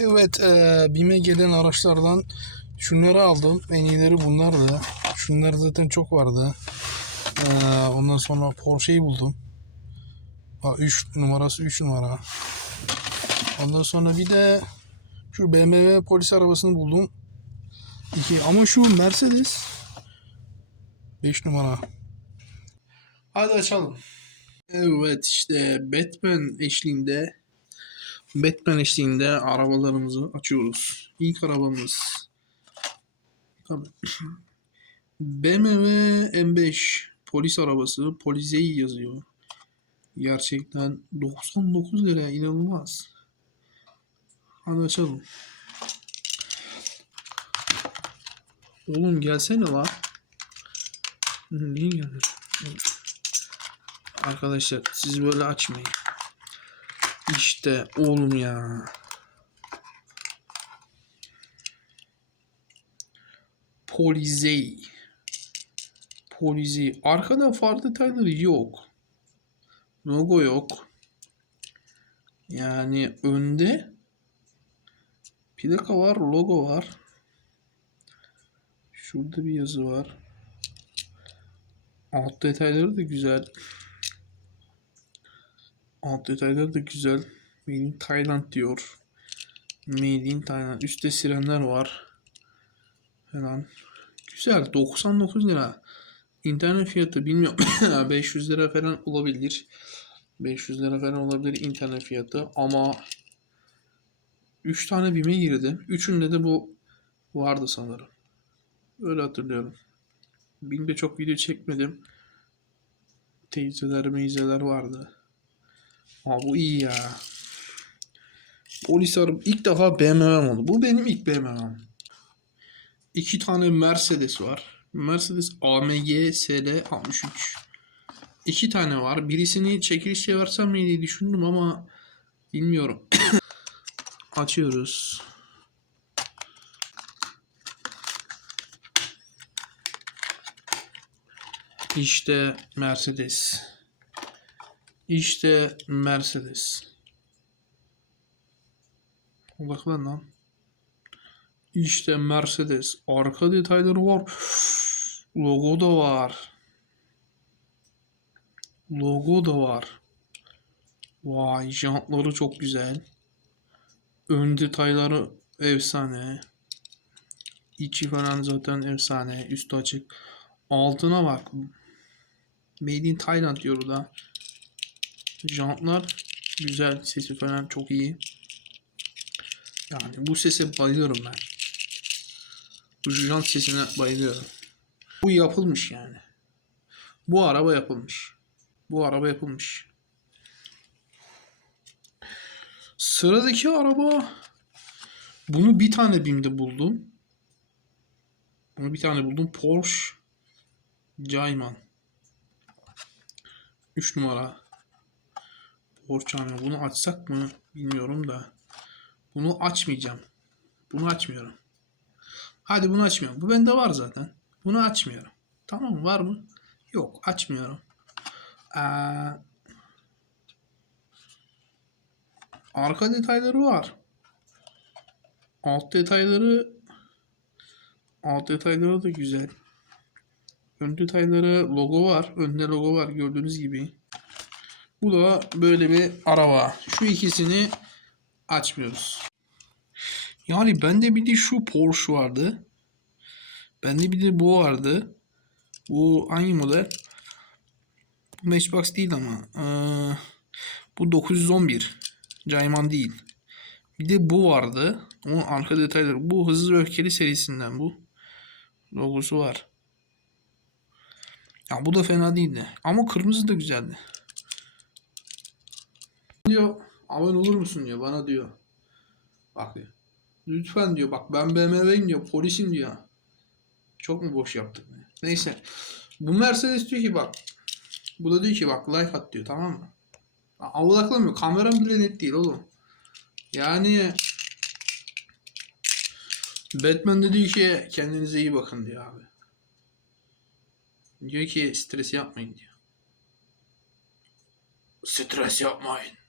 Evet, e, BİM'e gelen araçlardan şunları aldım. En iyileri bunlardı. Şunlar zaten çok vardı. E, ondan sonra Porsche'yi buldum. 3 numarası 3 numara. Ondan sonra bir de şu BMW polis arabasını buldum. 2 ama şu Mercedes 5 numara. Hadi açalım. Evet işte Batman eşliğinde Batman eşliğinde arabalarımızı açıyoruz. İlk arabamız BMW M5 polis arabası Polizei yazıyor. Gerçekten 99 lira inanılmaz. Hadi açalım. Oğlum gelsene la. Niye geldin? Arkadaşlar siz böyle açmayın. İşte oğlum ya. Polizei. Polizei. Arkada far detayları yok. Logo yok. Yani önde plaka var, logo var. Şurada bir yazı var. Alt detayları da güzel. Alt detayları da güzel. Made in Thailand diyor. Made in Thailand. Üstte sirenler var. Falan. Güzel. 99 lira. İnternet fiyatı bilmiyorum. 500 lira falan olabilir. 500 lira falan olabilir internet fiyatı. Ama 3 tane BİM'e girdim. Üçünde de bu vardı sanırım. Öyle hatırlıyorum. BİM'de çok video çekmedim. Teyzeler meyzeler vardı. Aa, bu iyi ya. Polis araba ilk defa BMW'm oldu. Bu benim ilk BMW'm. İki tane Mercedes var. Mercedes AMG SL 63. İki tane var. Birisini çekilişe versem mi diye düşündüm ama bilmiyorum. Açıyoruz. İşte Mercedes. İşte Mercedes. Odaklan lan. İşte Mercedes. Arka detayları var. Logo da var. Logo da var. Vay jantları çok güzel. Ön detayları efsane. İçi falan zaten efsane. Üstü açık. Altına bak. Made in Thailand diyor burada. Jantlar güzel. Sesi falan çok iyi. Yani bu sese bayılıyorum ben. Bu jant sesine bayılıyorum. Bu yapılmış yani. Bu araba yapılmış. Bu araba yapılmış. Sıradaki araba bunu bir tane BİM'de buldum. Bunu bir tane buldum. Porsche Cayman. 3 numara. Cayman. Bunu açsak mı bilmiyorum da. Bunu açmayacağım. Bunu açmıyorum. Hadi bunu açmıyorum. Bu bende var zaten. Bunu açmıyorum. Tamam? Var mı? Yok. Açmıyorum. Ee, arka detayları var. Alt detayları alt detayları da güzel. Ön detayları logo var. Önde logo var gördüğünüz gibi. Bu da böyle bir araba. Şu ikisini açmıyoruz. Yani bende bir de şu Porsche vardı. Bende bir de bu vardı. Bu hangi model? Bu Matchbox değil ama. Ee, bu 911. Cayman değil. Bir de bu vardı. Onun arka detayları. Bu Hızlı ve Öfkeli serisinden bu. Logosu var. Ya bu da fena değildi. Ama kırmızı da güzeldi. Diyor abone olur musun diyor bana diyor. Bak diyor. Lütfen diyor bak ben BMW'yim diyor polisim diyor. Çok mu boş yaptık? Neyse. Bu Mercedes diyor ki bak. Bu da diyor ki bak like at diyor tamam mı? Avlaklamıyor. Kameram bile net değil oğlum. Yani Batman de diyor ki kendinize iyi bakın diyor abi. Diyor ki stres yapmayın diyor. Stres yapmayın.